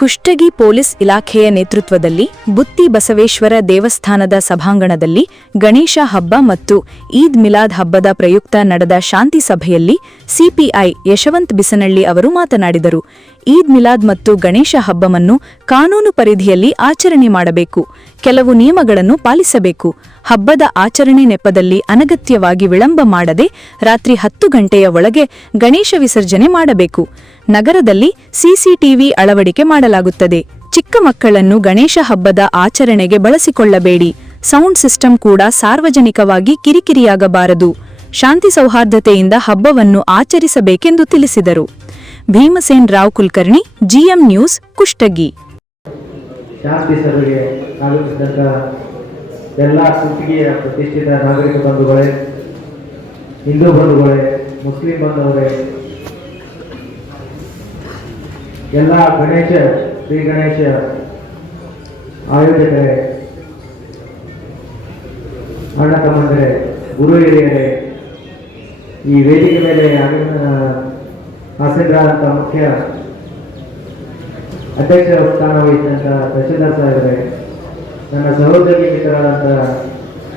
Kushtagi police ಇಲಾಖೆಯ ನೇತೃತ್ವದಲ್ಲಿ ಬುತ್ತಿ ಬಸವೇಶ್ವರ ದೇವಸ್ಥಾನದ ಸಭಾಂಗಣದಲ್ಲಿ ಗಣೇಶ ಹಬ್ಬ ಮತ್ತು ಈದ್ ಮಿಲಾದ್ ಹಬ್ಬದ ಪ್ರಯುಕ್ತ ನಡೆದ ಶಾಂತಿ ಸಭೆಯಲ್ಲಿ ಸಿಪಿಐ ಯಶವಂತ್ ಬಿಸನಳ್ಳಿ ಅವರು ಮಾತನಾಡಿದರು. ಈದ್ ಮಿಲಾದ್ ಮತ್ತು ಗಣೇಶ ಹಬ್ಬವನ್ನು ಕಾನೂನು ಪರಿಧಿಯಲ್ಲಿ ಆಚರಣೆ ಮಾಡಬೇಕು. ಕೆಲವು ನಿಯಮಗಳನ್ನು ಪಾಲಿಸಬೇಕು. ಹಬ್ಬದ ಆಚರಣೆ ನೆಪದಲ್ಲಿ ಅನಗತ್ಯವಾಗಿ ವಿಳಂಬ ಮಾಡದೆ ರಾತ್ರಿ ಹತ್ತು ಗಂಟೆಯ ಒಳಗೆ ಗಣೇಶ ವಿಸರ್ಜನೆ ಮಾಡಬೇಕು. ನಗರದಲ್ಲಿ ಸಿಸಿಟಿವಿ ಅಳವಡಿಕೆ ಮಾಡಲಾಗುತ್ತದೆ. ಚಿಕ್ಕ ಮಕ್ಕಳನ್ನು ಗಣೇಶ ಹಬ್ಬದ ಆಚರಣೆಗೆ ಬಳಸಿಕೊಳ್ಳಬೇಡಿ. ಸೌಂಡ್ ಸಿಸ್ಟಮ್ ಕೂಡ ಸಾರ್ವಜನಿಕವಾಗಿ ಕಿರಿಕಿರಿಯಾಗಬಾರದು. ಶಾಂತಿ ಸೌಹಾರ್ದತೆಯಿಂದ ಹಬ್ಬವನ್ನು ಆಚರಿಸಬೇಕೆಂದು ತಿಳಿಸಿದರು. Bhimsen Rao Kulkarni, GM news, Kushtagi. ಶಾಂತಿ ಸಭೆಗೆ ಆಗಮಿಸಿದಂಥ ಎಲ್ಲ ಸುತ್ತಿಗೆಯ ಪ್ರತಿಷ್ಠಿತ ನಾಗರಿಕ ಬಂಧುಗಳೇ, ಹಿಂದೂ ಬಂಧುಗಳೇ, ಮುಸ್ಲಿಂ ಬಂಧುಗಳೇ, ಎಲ್ಲ ಗಣೇಶ, ಶ್ರೀ ಗಣೇಶ ಆಯೋಜಕರೇ, ಅಣ್ಣ ತಮ್ಮಂದರೆ, ಗುರು ಹಿರಿಯರೇ, ಈ ವೇದಿಕೆ ಮೇಲೆ ಆಸೀನರಾದಂಥ ಮುಖ್ಯ ಅಧ್ಯಕ್ಷ ಸ್ಥಾನ ವಹಿಸಿದಂಥ ತಹಶೀಲ್ದಾರ್ ಸಾಹೇಬರೇ, ನನ್ನ ಸಹೋದರಿ ಮಿತ್ರರಾದಂಥ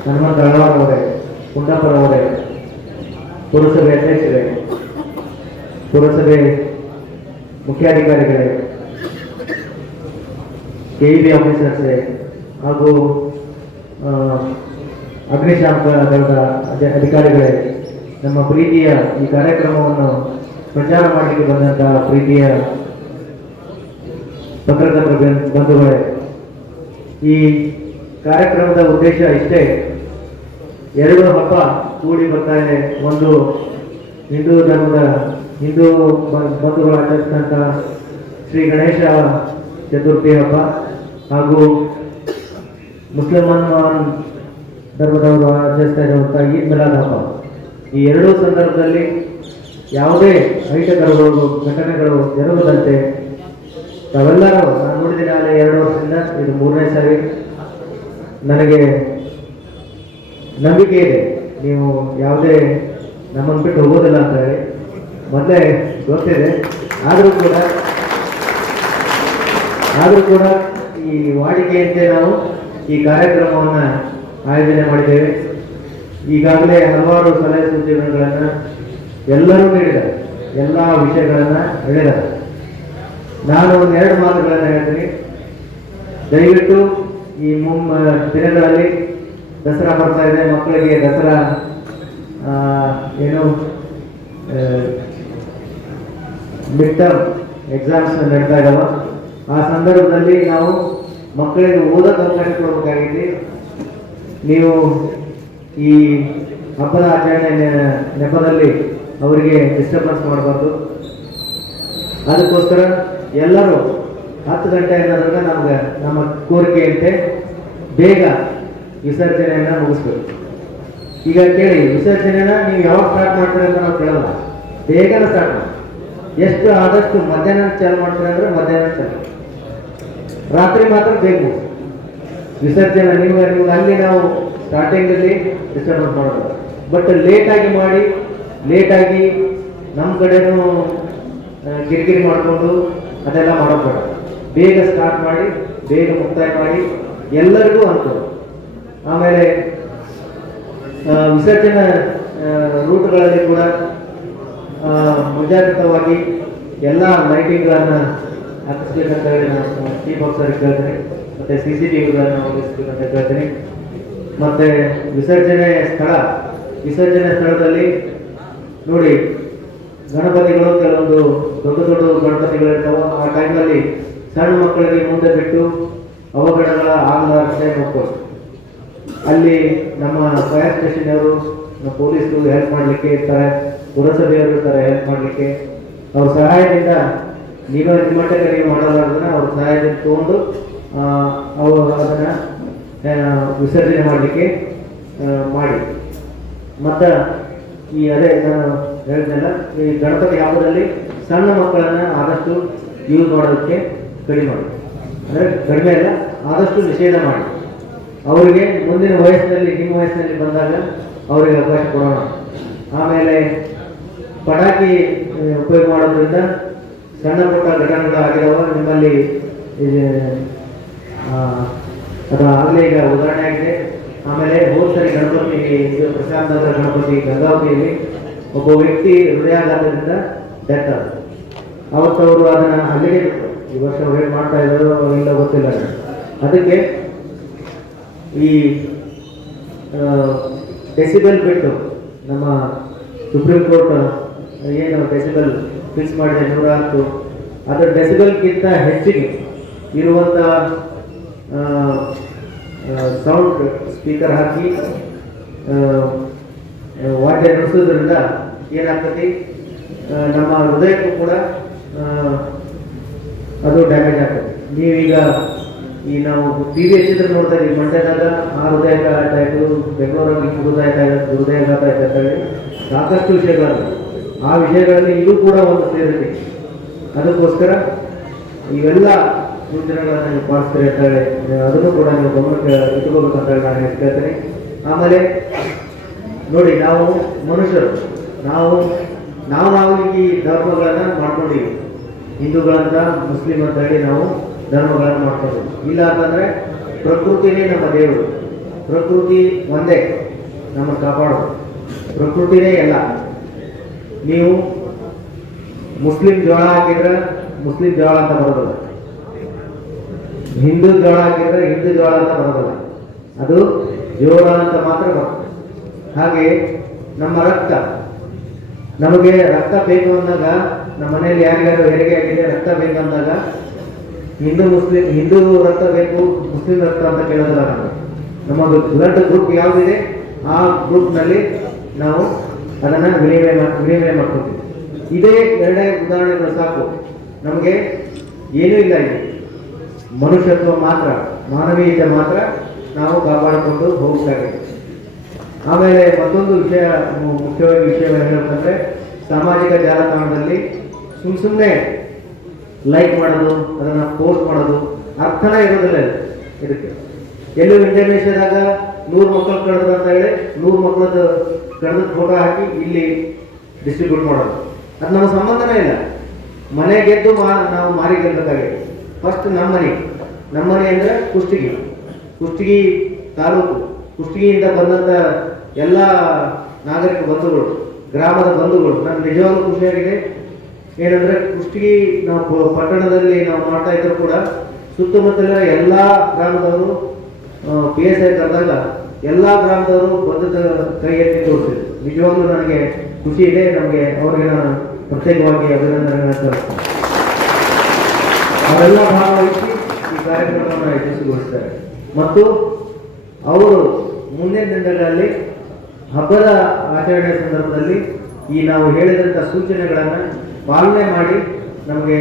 ಹನುಮಂತ ಅಳವಾರ್ ಅವರೇ ಕುಂಡಪ್ಪರ ಅವರೇ, ಪುರಸಭೆ ಅಧ್ಯಕ್ಷರೇ, ಪುರಸಭೆ ಮುಖ್ಯಾಧಿಕಾರಿಗಳೇ ಕೆ ಇ ಬಿ ಆಫೀಸರ್ಸೇ ಹಾಗೂ ಅಗ್ನಿಶಾಮಕ ದಳದ ಅಧಿ- ಅಧಿಕಾರಿಗಳೇ, ನಮ್ಮ ಪ್ರೀತಿಯ ಈ ಕಾರ್ಯಕ್ರಮವನ್ನು ಪ್ರಚಾರ ಮಾಡಲಿಕ್ಕೆ ಬಂದಂತಹ ಪ್ರೀತಿಯ ಪತ್ರಕರ್ತರ ಬಂಧುಗಳೇ, ಈ ಕಾರ್ಯಕ್ರಮದ ಉದ್ದೇಶ ಇಷ್ಟೇ. ಎರಡು ಹಬ್ಬ ಕೂಡಿ ಬರ್ತಾ ಇದೆ. ಒಂದು ಹಿಂದೂ ಧರ್ಮದ ಹಿಂದೂ ಬಂಧುಗಳು ಆಚರಿಸಿದಂಥ ಶ್ರೀ ಗಣೇಶ ಚತುರ್ಥಿ ಹಬ್ಬ ಹಾಗೂ ಮುಸ್ಲಿಮನ್ ಧರ್ಮದವರು ಆಚರಿಸ್ತಾ ಇರುವಂಥ ಈದ್ ಮಿಲಾದ್ ಹಬ್ಬ. ಈ ಎರಡೂ ಸಂದರ್ಭದಲ್ಲಿ ಯಾವುದೇ ಅಹಿತಕರಗಳು ಘಟನೆಗಳು ಜರುಗದಂತೆ ತಾವೆಲ್ಲರೂ ನಾನು ನೋಡಿದ್ದೀನಿ ಆಗಲೇ ಎರಡು ವರ್ಷದಿಂದ ಇದು ಮೂರನೇ ಸಾರಿ ನನಗೆ ನಂಬಿಕೆ ಇದೆ. ನೀವು ಯಾವುದೇ ನಮ್ಮನ್ನು ಬಿಟ್ಟು ಹೋಗೋದಿಲ್ಲ ಅಂತ ಹೇಳಿ. ಮೊದಲೇ ಗೊತ್ತಿದೆ. ಆದರೂ ಕೂಡ ಆದರೂ ಕೂಡ ಈ ವಾಡಿಕೆಯಂತೆ ನಾವು ಈ ಕಾರ್ಯಕ್ರಮವನ್ನು ಆಯೋಜನೆ ಮಾಡಿದ್ದೇವೆ. ಈಗಾಗಲೇ ಹಲವಾರು ಸಲಹೆ ಸೂಚನೆಗಳನ್ನು ಎಲ್ಲರೂ ನೀಡಿದ್ದಾರೆ. ಎಲ್ಲ ವಿಷಯಗಳನ್ನು ಹೇಳಿದ್ದಾರೆ. ನಾನು ಒಂದು ಎರಡು ಮಾತುಗಳನ್ನು ಹೇಳ್ತೀನಿ. ದಯವಿಟ್ಟು ಈ ಮುಮ್ಮ ದಿನಗಳಲ್ಲಿ ದಸರಾ ಬರ್ತಾ ಇದೆ. ಮಕ್ಕಳಿಗೆ ದಸರಾ ಏನು ಮಿಡ್ ಟರ್ಮ್ ಎಕ್ಸಾಮ್ಸ್ ನಡೀತಾ ಇದ್ದಾವ ಆ ಸಂದರ್ಭದಲ್ಲಿ ನಾವು ಮಕ್ಕಳಿಗೆ ಓದೋಕೆ ಅವಕಾಶ ನೀವು ಈ ಹಬ್ಬದ ಆಚರಣೆ ನೆಪದಲ್ಲಿ ಅವರಿಗೆ ಡಿಸ್ಟರ್ಬೆನ್ಸ್ ಮಾಡಬಾರ್ದು. ಅದಕ್ಕೋಸ್ಕರ ಎಲ್ಲರೂ ಹತ್ತು ಗಂಟೆ ಅನ್ನೋದ್ರಿಂದ ನಮ್ಗೆ ನಮ್ಮ ಕೋರಿಕೆಯಂತೆ ಬೇಗ ವಿಸರ್ಜನೆಯನ್ನ ಮುಗಿಸ್ಬೇಕು. ಈಗ ಕೇಳಿ ವಿಸರ್ಜನೆನ ನೀವು ಯಾವಾಗ ಸ್ಟಾರ್ಟ್ ಮಾಡ್ತೀರಿ ಅಂತ ನಾವು ಕೇಳಲ್ಲ. ಬೇಗನೆ ಸ್ಟಾರ್ಟ್ ಎಷ್ಟು ಆದಷ್ಟು ಮಧ್ಯಾಹ್ನ ಚಾಲು ಮಾಡ್ತೀರಿ ಅಂದ್ರೆ ಮಧ್ಯಾಹ್ನ ಚಾಲು. ರಾತ್ರಿ ಮಾತ್ರ ಬೇಕು. ವಿಸರ್ಜನೆ ನೀವು ನೀವು ಅಲ್ಲಿ ನಾವು ಸ್ಟಾರ್ಟಿಂಗಲ್ಲಿ ಡಿಸ್ಟರ್ಬೆನ್ಸ್ ಮಾಡೋದು. ಬಟ್ ಲೇಟಾಗಿ ಮಾಡಿ ಲೇಟಾಗಿ ನಮ್ಮ ಕಡೆನೂ ಕಿರಿಕಿರಿ ಮಾಡಿಕೊಂಡು ಅದೆಲ್ಲ ಮಾಡೋದು ಬೇಡ. ಬೇಗ ಸ್ಟಾರ್ಟ್ ಮಾಡಿ, ಬೇಗ ಮುಕ್ತಾಯ ಮಾಡಿ, ಎಲ್ಲರಿಗೂ ಅನುಕೂಲ ಆಮೇಲೆ ವಿಸರ್ಜನೆ ರೂಟ್ಗಳಲ್ಲಿ ಕೂಡ ಮುಂಜಾಗ್ರತವಾಗಿ ಎಲ್ಲ ಲೈಟಿಂಗ್ಗಳನ್ನು ಹಾಕಿಸ್ಬೇಕಂತ ಹೇಳಿ ನಾನು ಚೀಫ್ ಆಫೀಸರ್ಗೆ ಕೇಳ್ತೀನಿ. ಮತ್ತು ಸಿ ಸಿ ಟಿವಿಗಳನ್ನು ಒದಗಿಸ್ಬೇಕಂತ ಕೇಳ್ತೀನಿ. ಮತ್ತು ವಿಸರ್ಜನೆ ಸ್ಥಳ. ವಿಸರ್ಜನೆ ಸ್ಥಳದಲ್ಲಿ ನೋಡಿ ಗಣಪತಿಗಳು ಕೆಲವೊಂದು ದೊಡ್ಡ ದೊಡ್ಡ ಗಣಪತಿಗಳಿರ್ತಾವೆ, ಆ ಟೈಮಲ್ಲಿ ಸಣ್ಣ ಮಕ್ಕಳಿಗೆ ಮುಂದೆ ಬಿಟ್ಟು ಅವಘಡಗಳ ಆಗಲಾರದೆ ನೋಡ್ಕೊಳ್ಳಿ ಅಲ್ಲಿ ನಮ್ಮ ಫೈರ್ ಸ್ಟೇಷನ್ ಅವರು, ನಮ್ಮ ಪೊಲೀಸರು ಹೆಲ್ಪ್ ಮಾಡಲಿಕ್ಕೆ ಇರ್ತಾರೆ, ಪುರಸಭೆಯವರು ಇರ್ತಾರೆ ಹೆಲ್ಪ್ ಮಾಡಲಿಕ್ಕೆ. ಅವ್ರ ಸಹಾಯದಿಂದ ನೀವು ನಿಮ್ಮ ನೀವು ಮಾಡಲಾರ್ದನ್ನ ಅವ್ರ ಸಹಾಯದಿಂದ ತೊಗೊಂಡು ಅವರು ಅದನ್ನ ವಿಸರ್ಜನೆ ಮಾಡಲಿಕ್ಕೆ ಮಾಡಿ ಮತ್ತು ಈ ಅದೇ, ನಾನು ಹೇಳಿದ್ನಲ್ಲ, ಈ ಗಣಪತಿ ಹಬ್ಬದಲ್ಲಿ ಸಣ್ಣ ಮಕ್ಕಳನ್ನ ಆದಷ್ಟು ಯೂಸ್ ಮಾಡೋದಕ್ಕೆ ಕಡಿಮೆ ಮಾಡಿ. ಅಂದರೆ ಕಡಿಮೆ ಇಲ್ಲ ಆದಷ್ಟು ನಿಷೇಧ ಮಾಡಿ. ಅವರಿಗೆ ಮುಂದಿನ ವಯಸ್ಸಿನಲ್ಲಿ, ನಿಮ್ಮ ವಯಸ್ಸಿನಲ್ಲಿ ಬಂದಾಗ ಅವರಿಗೆ ಅವಕಾಶ ಕೊಡೋಣ. ಆಮೇಲೆ ಪಟಾಕಿ ಉಪಯೋಗ ಮಾಡೋದ್ರಿಂದ ಸಣ್ಣ ಪುಟ್ಟ ಘಟನೆಗಳು ಆಗಿದಾವ ನಿಮ್ಮಲ್ಲಿ ಅದು ಆಗಲೇ ಈಗ ಉದಾಹರಣೆ ಆಗಿದೆ. ಆಮೇಲೆ ಹೋದ ಸರಿ ಗಣಪತಿ ಪ್ರಶಾಂತ್ ಗಣಪತಿ ಗಂಗಾವತಿಯಲ್ಲಿ ಒಬ್ಬ ವ್ಯಕ್ತಿ ಹೃದಯಾಘಾತದಿಂದ ಡೆತ್ ಆದ ಅವತ್ತು ಅವರು ಅದನ್ನ ಅಲ್ಲಿಗೆ. ಈ ವರ್ಷ ವೇಟ್ ಮಾಡ್ತಾ ಇದ್ದಾರೋ ಇಲ್ಲ ಗೊತ್ತಿಲ್ಲ. ಅದಕ್ಕೆ ಈ ಡೆಸಿಬಲ್ ಬಿಟ್ಟು ನಮ್ಮ ಸುಪ್ರೀಂ ಕೋರ್ಟ್ ಏನು ಡೆಸಿಬಲ್ ಫಿಕ್ಸ್ ಮಾಡಿದೆ ನೂರ ಹತ್ತು ಅದರ ಡೆಸಿಬಲ್ಗಿಂತ ಹೆಚ್ಚಿಗೆ ಇರುವಂಥ ಸೌಂಡ್ ಸ್ಪೀಕರ್ ಹಾಕಿ ವಾದ್ಯ ನುಡಿಸೋದ್ರಿಂದ ಏನಾಗ್ತತಿ ನಮ್ಮ ಹೃದಯಕ್ಕೂ ಕೂಡ ಅದು ಡ್ಯಾಮೇಜ್ ಆಗ್ತದೆ. ನೀವೀಗ ಈ ನಾವು ಟಿ ವಿ ಹೆಚ್ಚಿದ್ರೆ ನೋಡ್ತಾ ಇದ್ದೀವಿ. ಮಂಡ್ಯದಾಗ ಆ ಹೃದಯಾಘಾತ ಆಯಿತು ಬೆಂಗಳೂರಲ್ಲಿ ಹೃದಯ ಹೃದಯಾಘಾತ ಆಯ್ತು ಅಂತ ಹೇಳಿ ಸಾಕಷ್ಟು ವಿಷಯಗಳು. ಆ ವಿಷಯಗಳಲ್ಲಿ ಇದು ಕೂಡ ಒಂದು ಸೇರಿದೆ. ಅದಕ್ಕೋಸ್ಕರ ಇವೆಲ್ಲ ಸೂಚನೆಗಳನ್ನು ನೀವು ಪಾಲಿಸ್ತೀರಿ ಅಂತ ಹೇಳಿ, ಅದನ್ನು ಕೂಡ ನೀವು ಗಮನಕ್ಕೆ ಅಂತ ಹೇಳಿ ನಾನು ಹೇಳ್ತೇನೆ ಆಮೇಲೆ ನೋಡಿ, ನಾವು ಮನುಷ್ಯರು, ನಾವು ನಾವು ಈ ಧರ್ಮಗಳನ್ನ ಮಾಡ್ಕೊಂಡಿವಿ. ಹಿಂದೂಗಳಂತ ಮುಸ್ಲಿಂ ಅಂತ ಹೇಳಿ ನಾವು ಧರ್ಮಗಳನ್ನು ಮಾಡ್ಕೊಂಡಿವಿ. ಇಲ್ಲ ಅಂತಂದ್ರೆ ಪ್ರಕೃತಿನೇ ನಮ್ಮ ದೇವರು. ಪ್ರಕೃತಿ ಒಂದೇ ನಮ್ಮ ಕಾಪಾಡೋದು. ಪ್ರಕೃತಿನೇ ಎಲ್ಲ. ನೀವು ಮುಸ್ಲಿಂ ಜೋಳ ಹಾಕಿದ್ರೆ ಮುಸ್ಲಿಂ ಜೋಳ ಅಂತ ಬರೋದಿಲ್ಲ. ಹಿಂದೂ ಜೋಳ ಹಾಕಿದ್ರೆ ಹಿಂದೂ ಜೋಳ ಅಂತ ಬರೋದಿಲ್ಲ. ಅದು ಜೋಳ ಅಂತ ಮಾತ್ರ ಬರ್ತದೆ. ಹಾಗೆ ನಮ್ಮ ರಕ್ತ. ನಮಗೆ ರಕ್ತ ಬೇಕು ಅಂದಾಗ, ನಮ್ಮ ಮನೆಯಲ್ಲಿ ಯಾರಿಗಾದ್ರು ಹೆರಿಗೆ ಆಗಿದೆ ರಕ್ತ ಬೇಕು ಅಂದಾಗ, ಹಿಂದೂ ಮುಸ್ಲಿಂ, ಹಿಂದೂ ರಕ್ತ ಬೇಕು, ಮುಸ್ಲಿಂ ರಕ್ತ ಅಂತ ಕೇಳೋದಿಲ್ಲ ನಾವು. ನಮ್ಮದು ಬ್ಲಡ್ ಗ್ರೂಪ್ ಯಾವುದಿದೆ, ಆ ಗ್ರೂಪ್ನಲ್ಲಿ ನಾವು ಅದನ್ನು ವಿನಿಮಯ ವಿನಿಮಯ ಮಾಡ್ಕೊತೀವಿ. ಇದೇ ಎರಡೇ ಉದಾಹರಣೆಗಳು ಸಾಕು. ನಮಗೆ ಏನೂ ಇಲ್ಲ ಇಲ್ಲಿ. ಮನುಷ್ಯತ್ವ ಮಾತ್ರ, ಮಾನವೀಯತೆ ಮಾತ್ರ ನಾವು ಕಾಪಾಡಿಕೊಂಡು ಹೋಗ್ಬೇಕಾಗಿದೆ ಆಮೇಲೆ ಮತ್ತೊಂದು ವಿಷಯ ಮುಖ್ಯವಾಗಿ ವಿಷಯ ಹೇಳಬೇಕಂದ್ರೆ ಸಾಮಾಜಿಕ ಜಾಲತಾಣದಲ್ಲಿ ಸುಮ್ ಸುಮ್ಮನೆ ಲೈಕ್ ಮಾಡೋದು, ಅದನ್ನ ಪೋಸ್ಟ್ ಮಾಡೋದು, ಅರ್ಥನೇ ಇರೋದಿಲ್ಲ ಇದು. ಇದಕ್ಕೆ. ಎಲ್ಲೂ ಇಂಡೋನೇಷ್ಯಾದಾಗ ನೂರು ಮಕ್ಕಳು ಕಳೆದ್ರು ಅಂತ ಹೇಳಿ ನೂರು ಮಕ್ಕಳದ್ದು ಕಳೆದ ಫೋಟೋ ಹಾಕಿ ಇಲ್ಲಿ ಡಿಸ್ಟ್ರಿಬ್ಯೂಟ್ ಮಾಡೋದು. ಅದು ನಮ್ಮ ಸಂಬಂಧನೇ ಇಲ್ಲ. ಮನೆ ಗೆದ್ದು ಮಾ, ನಾವು ಮಾರಿ ಗೆಲ್ಲಬೇಕಾಗಿದೆ ಫಸ್ಟ್ ನಮ್ಮ ಮನೆ ನಮ್ಮ ಮನೆ ಅಂದರೆ ಕುಷ್ಟಗಿ. ಕುಷ್ಟಗಿ ತಾಲೂಕು. ಕುಷ್ಟಗಿಯಿಂದ ಬಂದಂಥ ಎಲ್ಲ ನಾಗರಿಕ ಬಂಧುಗಳು, ಗ್ರಾಮದ ಬಂಧುಗಳು ನನಗೆ ನಿಜವಾಗ್ಲೂ ಖುಷಿಯಾಗಿದೆ. ಏನಂದ್ರೆ, ಕುಷ್ಟಗಿ ನಾವು ಪಟ್ಟಣದಲ್ಲಿ ನಾವು ಮಾಡ್ತಾ ಇದ್ರು ಕೂಡ ಸುತ್ತಮುತ್ತಲಿನ ಎಲ್ಲ ಗ್ರಾಮದವರು ಪಿ ಎಸ್ ಐ ಕರೆದಾಗ ಎಲ್ಲ ಗ್ರಾಮದವರು ಬಂದದ ಕೈ ಎತ್ತಿ ತೋರಿಸಿದ್ರು. ನಿಜವಾಗ್ಲೂ ನನಗೆ ಖುಷಿ ಇದೆ ನಮಗೆ ಅವರಿಗೆ ನಾನು ಪ್ರತ್ಯೇಕವಾಗಿ ಅಭಿನಂದನೆ ಸಲ್ಲಿಸ್ತೇನೆ. ಅವರೆಲ್ಲ ಭಾಗವಹಿಸಿ ಈ ಕಾರ್ಯಕ್ರಮವನ್ನು ಯಶಸ್ವಿಗೊಳಿಸ್ತಾರೆ ಮತ್ತು ಅವರು ಮುಂದಿನ ದಿನಗಳಲ್ಲಿ ಹಬ್ಬದ ಆಚರಣೆ ಸಂದರ್ಭದಲ್ಲಿ ಈ ನಾವು ಹೇಳಿದಂಥ ಸೂಚನೆಗಳನ್ನು ಪಾಲನೆ ಮಾಡಿ ನಮಗೆ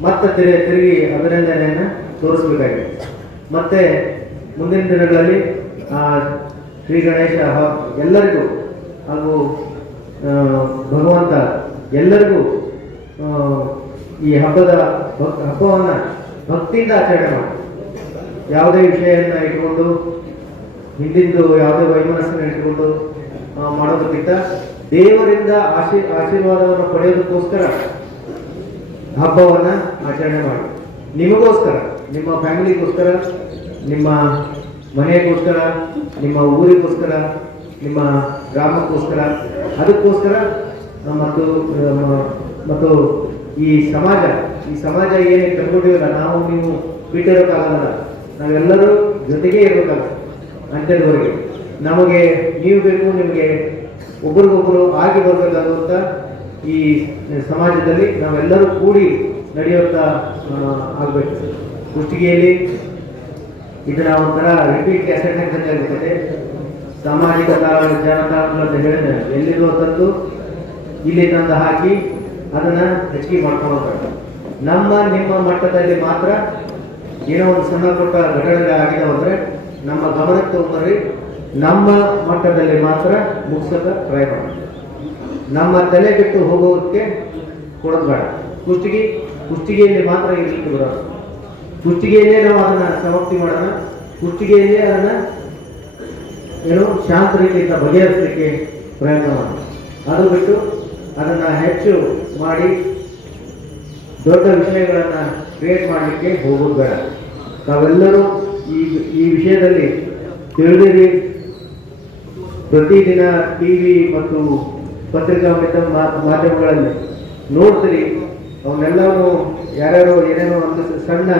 ಮತ್ತೆ ತೆರೆ ತಿರುಗಿ ಅಭಿನಂದನೆಯನ್ನು ತೋರಿಸಬೇಕಾಗಿದೆ. ಮತ್ತೆ ಮುಂದಿನ ದಿನಗಳಲ್ಲಿ ಆ, ಶ್ರೀ ಗಣೇಶ ಎಲ್ಲರಿಗೂ ಹಾಗೂ ಭಗವಂತ ಎಲ್ಲರಿಗೂ ಈ ಹಬ್ಬದ ಹಬ್ಬವನ್ನ ಭಕ್ತಿಯಿಂದ ಆಚರಣೆ ಮಾಡಿ. ಯಾವುದೇ ವಿಷಯವನ್ನು ಇಟ್ಕೊಂಡು ಹಿಂದಿಂದು ಯಾವುದೇ ವೈಮನಸ್ಸನ್ನು ಇಟ್ಕೊಂಡು ಮಾಡೋದಕ್ಕಿಂತ ದೇವರಿಂದ ಆಶೀ, ಆಶೀರ್ವಾದವನ್ನು ಪಡೆಯೋದಕ್ಕೋಸ್ಕರ ಹಬ್ಬವನ್ನ ಆಚರಣೆ ಮಾಡಿ. ನಿಮಗೋಸ್ಕರ, ನಿಮ್ಮ ಫ್ಯಾಮಿಲಿಗೋಸ್ಕರ, ನಿಮ್ಮ ಮನೆಗೋಸ್ಕರ, ನಿಮ್ಮ ಊರಿಗೋಸ್ಕರ, ನಿಮ್ಮ ಗ್ರಾಮಕ್ಕೋಸ್ಕರ, ಅದಕ್ಕೋಸ್ಕರ ಮತ್ತು ಮತ್ತು ಈ ಸಮಾಜ ಈ ಸಮಾಜ ಏನೇ ಕಂಡುಕೊಂಡಿವಲ್ಲ ನಾವು ನೀವು ಬಿಟ್ಟಿರೋಕ್ಕಾಗಲ್ಲ ನಾವೆಲ್ಲರೂ ಜೊತೆಗೇ ಇರಬೇಕಾಗುತ್ತೆ. ಅಂತ್ಯದವರೆಗೆ ನಮಗೆ ನೀವು ಬೇಕು, ನಿಮಗೆ ಒಬ್ರಿಗೊಬ್ರು ಆಗಿ ಬರಬೇಕಾಗುವಂತ ಈ ಸಮಾಜದಲ್ಲಿ ನಾವೆಲ್ಲರೂ ಕೂಡಿ ನಡೆಯುವಂತ ಆಗಬೇಕು. ಕುಷ್ಟಗಿಯಲ್ಲಿ ಇದನ್ನ ಒಂಥರ ರಿಪೀಟ್ ಕ್ಯಾಸೆಟ್ ಆಗುತ್ತದೆ ಸಾಮಾಜಿಕ ತಾಳ- ಅಂತ ಹೇಳಿದ್ರೆ ಎಲ್ಲಿರೋ ತಂದು ಇಲ್ಲಿ ತಂದು ಹಾಕಿ ಅದನ್ನ ಹೆಚ್ಚಿಗೆ ಮಾಡ್ಕೊಂಡು ಹೋಗ್ಬೇಕು ನಮ್ಮ ನಿಮ್ಮ ಮಟ್ಟದಲ್ಲಿ ಮಾತ್ರ ಏನೋ ಒಂದು ಸಣ್ಣ ಪುಟ್ಟ ಘಟನೆಗಳು ಆಗಿದೆ ಅಂದ್ರೆ ನಮ್ಮ ಗಮನಕ್ಕೆ ತಗೊಂಡ್ರಿ ನಮ್ಮ ಮಟ್ಟದಲ್ಲಿ ಮಾತ್ರ ಮುಗಿಸೋಕ ಟ್ರೈ ಮಾಡಿ ನಮ್ಮ ತಲೆ ಬಿಟ್ಟು ಹೋಗೋದಕ್ಕೆ ಕೊಡಬೇಡ ಬೇಡ. ಕುಷ್ಟಿಗೆ, ಕುಷ್ಟಿಗೆಯಲ್ಲಿ ಮಾತ್ರ ಇರಲಿಕ್ಕೆ ಬರೋದು. ಕುಷ್ಟಿಗೆಯಲ್ಲೇ ನಾವು ಅದನ್ನು ಸಮಾಪ್ತಿ ಮಾಡೋಣ. ಕುಷ್ಟಿಗೆಯಲ್ಲೇ ಅದನ್ನು ಏನು ಶಾಂತ ರೀತಿಯಿಂದ ಬಗೆಹರಿಸಲಿಕ್ಕೆ ಪ್ರಯತ್ನ ಮಾಡಿ ಅದು ಬಿಟ್ಟು ಅದನ್ನು ಹೆಚ್ಚು ಮಾಡಿ ದೊಡ್ಡ ವಿಷಯಗಳನ್ನು ಕ್ರಿಯೇಟ್ ಮಾಡಲಿಕ್ಕೆ ಹೋಗೋದು ಬೇಡ. ತಾವೆಲ್ಲರೂ ಈ ವಿಷಯದಲ್ಲಿ ತಿಳಿದಿರಿ. ಪ್ರತಿದಿನ ಟಿ ವಿ ಮತ್ತು ಪತ್ರಿಕಾ ಮಾಧ್ಯಮಗಳಲ್ಲಿ ನೋಡ್ತೀರಿ. ಅವನ್ನೆಲ್ಲವೂ ಯಾರ್ಯಾರು ಏನೇನೋ ಅಂತ ಸಣ್ಣ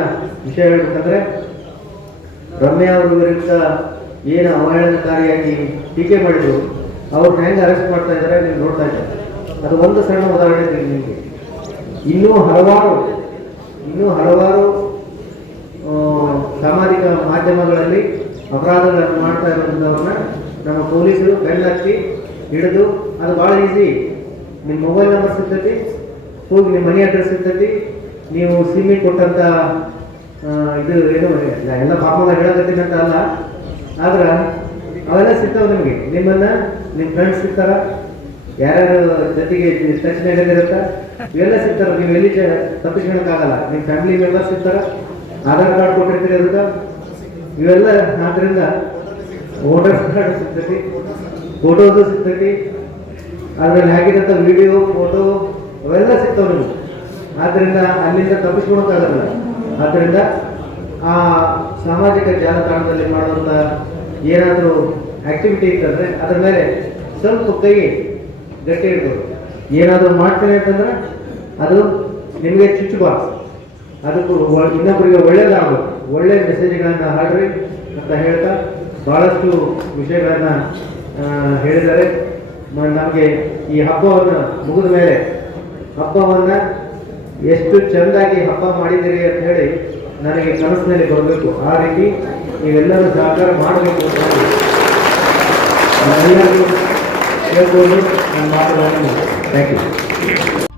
ವಿಷಯ ಹೇಳ್ಬೇಕಂದ್ರೆ, ರಮ್ಯಾ ಅವ್ರ ವಿರುದ್ಧ ಏನು ಅವಹೇಳನಕಾರಿಯಾಗಿ ಟೀಕೆ ಮಾಡಿದ್ರು, ಅವ್ರನ್ನ ಹೆಂಗೆ ಅರೆಸ್ಟ್ ಮಾಡ್ತಾ ಇದ್ದಾರೆ ನೀವು ನೋಡ್ತಾ ಇದ್ದಾರೆ. ಅದು ಒಂದು ಸಣ್ಣ ಉದಾಹರಣೆ ನಿಮಗೆ ಇನ್ನೂ ಹಲವಾರು ಇನ್ನೂ ಹಲವಾರು ಸಾಮಾಜಿಕ ಮಾಧ್ಯಮಗಳಲ್ಲಿ ಅಪರಾಧಗಳನ್ನು ಮಾಡ್ತಾ ಇರುವಂಥವ್ರನ್ನ ನಮ್ಮ ಪೊಲೀಸರು ಬೆನ್ನತ್ತಿ ಹಿಡಿದು, ಅದು ಭಾಳ ಈಸಿ ನಿಮ್ಮ ಮೊಬೈಲ್ ನಂಬರ್ ಸಿಗ್ತೈತಿ, ಹೋಗಿ ನಿಮ್ಮ ಮನಿ ಅಡ್ರೆಸ್ ಸಿಗ್ತೈತಿ, ನೀವು ಸಿಮಿ ಕೊಟ್ಟಂತ ಇದು ಏನು ಎಲ್ಲ ಪಾಪದ ಹೇಳಕತ್ತೀನಿ ಅಂತ ಅಲ್ಲ. ಆದ್ರೆ, ಅವೆಲ್ಲ ಸಿಗ್ತಾವೆ ನಿಮಗೆ. ನಿಮ್ಮನ್ನ ನಿಮ್ಮ ಫ್ರೆಂಡ್ಸ್ ಸಿಗ್ತಾರ, ಯಾರ್ಯಾರು ಜೊತೆಗೆ ಟಚ್ ಇರುತ್ತ ಇವೆಲ್ಲ ಸಿಗ್ತಾರ. ನೀವು ಎಲ್ಲಿ ತಪ್ಪಿಸ್ಕೊಳಕ್ ಆಗಲ್ಲ ನಿಮ್ಮ ಫ್ಯಾಮಿಲಿ ಮೆಂಬರ್ಸ್ ಸಿಗ್ತಾರ. ಆಧಾರ್ ಕಾರ್ಡ್ ಕೊಟ್ಟಿರ್ತೀರಿ ಅದಕ್ಕೆ? ಇವೆಲ್ಲ ಆದ್ರಿಂದ ವೋಟರ್ ಕಾರ್ಡ್ ಸಿಗ್ತೈತಿ ಫೋಟೋದು ಸಿಗ್ತೈತಿ, ಅದ್ರಲ್ಲಿ ಹಾಕಿದಂಥ ವಿಡಿಯೋ ಫೋಟೋ ಅವೆಲ್ಲ ಸಿಗ್ತಾವೆ ನಿಮಗೆ. ಆದ್ದರಿಂದ ಅಲ್ಲಿಂದ ತಪ್ಪಿಸ್ಕೊಳಕ್ಕಾಗಲ್ಲ ಆದ್ದರಿಂದ ಆ ಸಾಮಾಜಿಕ ಜಾಲತಾಣದಲ್ಲಿ ಮಾಡುವಂಥ ಏನಾದರೂ ಆಕ್ಟಿವಿಟಿ ಇತ್ತಂದರೆ ಅದ್ರ ಮೇಲೆ ಸ್ವಲ್ಪ ಕೈ ಗಟ್ಟಿ ಇಡ್ಬೋದು ಏನಾದರೂ ಮಾಡ್ತೇನೆ ಅಂತಂದ್ರೆ ಅದು ನಿಮಗೆ ಚುಚ್ಚಬಾರ್ದು. ಅದಕ್ಕೂ ಇನ್ನೊಬ್ಬರಿಗೆ ಒಳ್ಳೇದಾಗಬೇಕು ಒಳ್ಳೆ ಮೆಸೇಜ್ಗಳನ್ನು ಹಾಡ್ರಿ ಅಂತ ಹೇಳ್ತಾ ಬಹಳಷ್ಟು ವಿಷಯಗಳನ್ನು ಹೇಳಿದ್ದಾರೆ. ನಮಗೆ ಈ ಹಬ್ಬವನ್ನು ಮುಗಿದ ಮೇಲೆ ಹಬ್ಬವನ್ನು ಎಷ್ಟು ಚೆಂದಾಗಿ ಹಬ್ಬ ಮಾಡಿದ್ದೀರಿ ಅಂತ ಹೇಳಿ ನನಗೆ ಕನಸಿನಲ್ಲಿ ಬರಬೇಕು. ಆ ರೀತಿ ನೀವೆಲ್ಲರೂ ಸಹಕಾರ ಮಾಡಬೇಕು ಅಂತ ಹೇಳ್ಬೋದು. ನನ್ನ ಮಾತುಗಳನ್ನು ಥ್ಯಾಂಕ್ ಯು